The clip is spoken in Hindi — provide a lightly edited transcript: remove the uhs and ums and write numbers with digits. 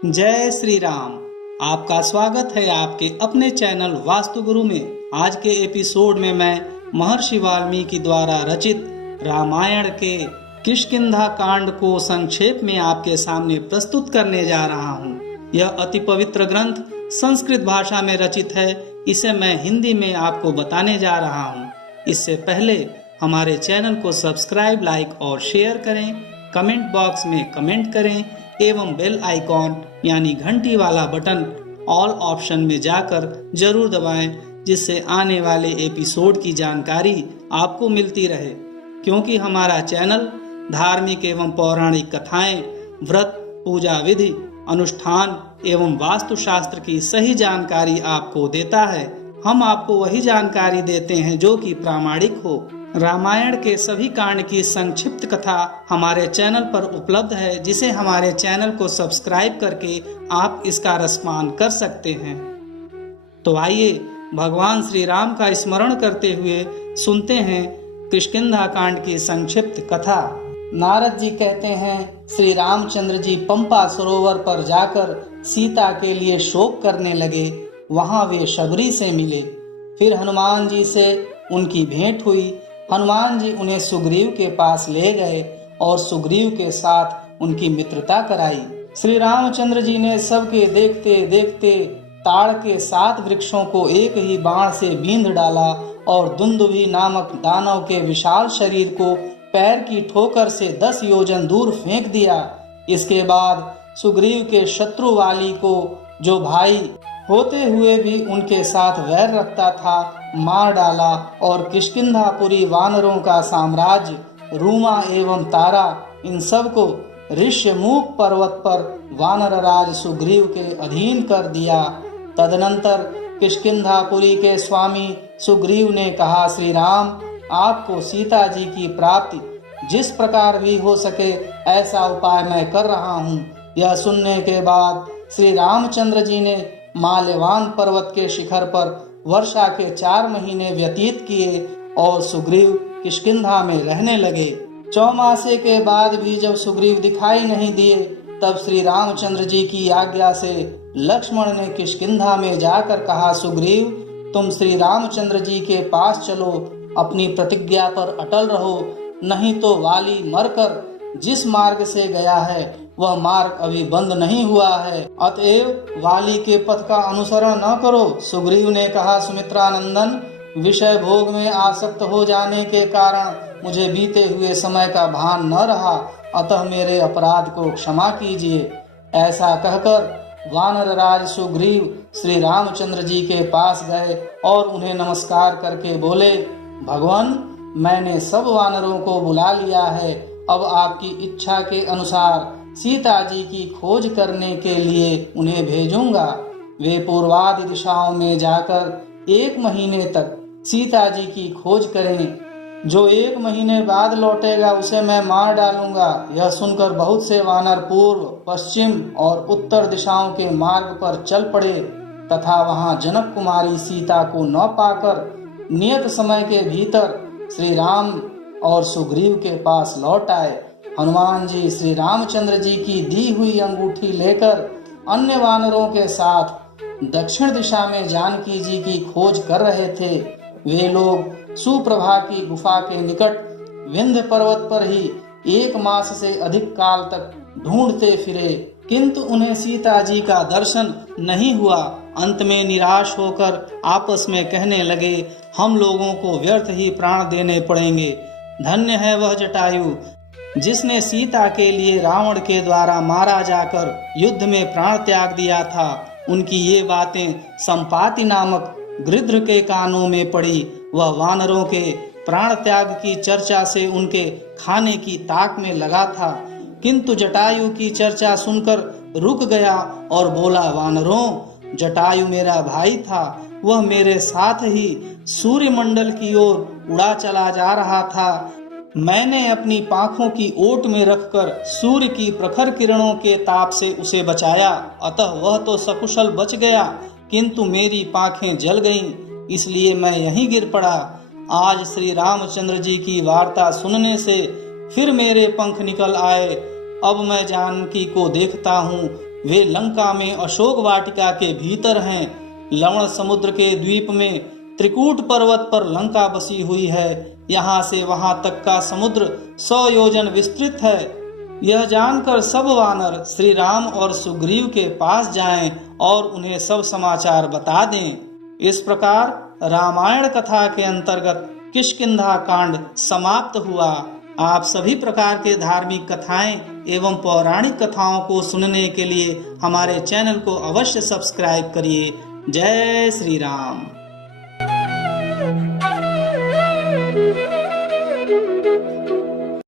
जय श्री राम। आपका स्वागत है आपके अपने चैनल वास्तु गुरु में। आज के एपिसोड में मैं महर्षि वाल्मीकि द्वारा रचित रामायण के किष्किंधा कांड को संक्षेप में आपके सामने प्रस्तुत करने जा रहा हूँ। यह अति पवित्र ग्रंथ संस्कृत भाषा में रचित है। इसे मैं हिंदी में आपको बताने जा रहा हूँ। इससे पहले हमारे चैनल को सब्सक्राइब, लाइक और शेयर करें। कमेंट बॉक्स में कमेंट करें एवं बेल आइकॉन यानी घंटी वाला बटन ऑल ऑप्शन में जाकर जरूर दबाएं, जिससे आने वाले एपिसोड की जानकारी आपको मिलती रहे। क्योंकि हमारा चैनल धार्मिक एवं पौराणिक कथाएं, व्रत, पूजा विधि, अनुष्ठान एवं वास्तुशास्त्र की सही जानकारी आपको देता है। हम आपको वही जानकारी देते हैं जो कि प्रामाणिक हो। रामायण के सभी कांड की संक्षिप्त कथा हमारे चैनल पर उपलब्ध है, जिसे हमारे चैनल को सब्सक्राइब करके आप इसका रसपान कर सकते हैं। तो आइए भगवान श्री राम का स्मरण करते हुए सुनते हैं किष्किंधा कांड की संक्षिप्त कथा। नारद जी कहते हैं, श्री रामचंद्र जी पंपा सरोवर पर जाकर सीता के लिए शोक करने लगे। वहां वे शबरी से मिले। फिर हनुमान जी से उनकी भेंट हुई। हनुमान जी उन्हें सुग्रीव के पास ले गए और सुग्रीव के साथ उनकी मित्रता कराई। श्री रामचंद्र जी ने सबके देखते देखते ताड़ के 7 वृक्षों को एक ही बाण से बींध डाला और दुंदुभी नामक दानव के विशाल शरीर को पैर की ठोकर से 10 योजन दूर फेंक दिया। इसके बाद सुग्रीव के शत्रु वाली को, जो भाई होते हुए भी उनके साथ वैर रखता था, मार डाला और किष्किंधापुरी वानरों का साम्राज्य, रूमा एवं तारा, इन सब को ऋष्यमूक पर्वत पर वानरराज सुग्रीव के अधीन कर दिया। तदनंतर किष्किंधापुरी के स्वामी सुग्रीव ने कहा, श्री राम, आपको सीता जी की प्राप्ति जिस प्रकार भी हो सके ऐसा उपाय मैं कर रहा हूँ। यह सुनने के बाद श्री रामचंद्र जी ने माल्यवान पर्वत के शिखर पर वर्षा के 4 महीने व्यतीत किए और सुग्रीव किष्किंधा में रहने लगे। चौमासे के बाद भी जब सुग्रीव दिखाई नहीं दिए, तब श्री रामचंद्र जी की आज्ञा से लक्ष्मण ने किष्किंधा में जाकर कहा, सुग्रीव, तुम श्री रामचंद्र जी के पास चलो, अपनी प्रतिज्ञा पर अटल रहो, नहीं तो वाली मरकर जिस मार्ग से गया है वह मार्ग अभी बंद नहीं हुआ है, अतएव वाली के पथ का अनुसरण न करो। सुग्रीव ने कहा, सुमित्रा नंदन, विषय भोग में आसक्त हो जाने के कारण मुझे बीते हुए समय का भान न रहा, अतः मेरे अपराध को क्षमा कीजिए। ऐसा कहकर वानरराज सुग्रीव श्री रामचंद्र जी के पास गए और उन्हें नमस्कार करके बोले, भगवान, मैंने सब वानरों को बुला लिया है। अब आपकी इच्छा के अनुसार सीता जी की खोज करने के लिए उन्हें भेजूंगा। वे पूर्वादि दिशाओं में जाकर 1 महीने तक सीता जी की खोज करें। जो 1 महीने बाद लौटेगा उसे मैं मार डालूंगा। यह सुनकर बहुत से वानर पूर्व, पश्चिम और उत्तर दिशाओं के मार्ग पर चल पड़े तथा वहां जनक कुमारी सीता को न पाकर नियत समय के भीतर श्री राम और सुग्रीव के पास लौट आए। हनुमान जी श्री रामचंद्र जी की दी हुई अंगूठी लेकर अन्य वानरों के साथ दक्षिण दिशा में जानकी जी की खोज कर रहे थे। वे लोग सुप्रभा की गुफा के निकट विंध्य पर्वत पर ही 1 मास से अधिक काल तक ढूंढते फिरे, किंतु उन्हें सीता जी का दर्शन नहीं हुआ। अंत में निराश होकर आपस में कहने लगे, हम लोगों को व्यर्थ ही प्राण देने पड़ेंगे। धन्य है वह जटायु जिसने सीता के लिए रावण के द्वारा मारा जाकर युद्ध में प्राण त्याग दिया था। उनकी ये बातें संपाति नामक गृध्र के कानों में पड़ी। वह वानरों के प्राण त्याग की चर्चा से उनके खाने की ताक में लगा था, किंतु जटायु की चर्चा सुनकर रुक गया और बोला, वानरों, जटायु मेरा भाई था। वह मेरे साथ ही सूर्यमंडल की ओर उड़ा चला जा रहा था। मैंने अपनी पाँखों की ओट में रखकर सूर्य की प्रखर किरणों के ताप से उसे बचाया, अतः वह तो सकुशल बच गया, किंतु मेरी पाँखें जल गईं, इसलिए मैं यहीं गिर पड़ा। आज श्री रामचंद्र जी की वार्ता सुनने से फिर मेरे पंख निकल आए। अब मैं जानकी को देखता हूँ वे लंका में अशोक वाटिका के भीतर हैं। लवण समुद्र के द्वीप में त्रिकूट पर्वत पर लंका बसी हुई है। यहाँ से वहां तक का समुद्र 100 योजन विस्तृत है। यह जानकर सब वानर श्री राम और सुग्रीव के पास जाएं और उन्हें सब समाचार बता दें। इस प्रकार रामायण कथा के अंतर्गत किष्किंधा कांड समाप्त हुआ। आप सभी प्रकार के धार्मिक कथाएं एवं पौराणिक कथाओं को सुनने के लिए हमारे चैनल को अवश्य सब्सक्राइब करिए। जय श्री राम।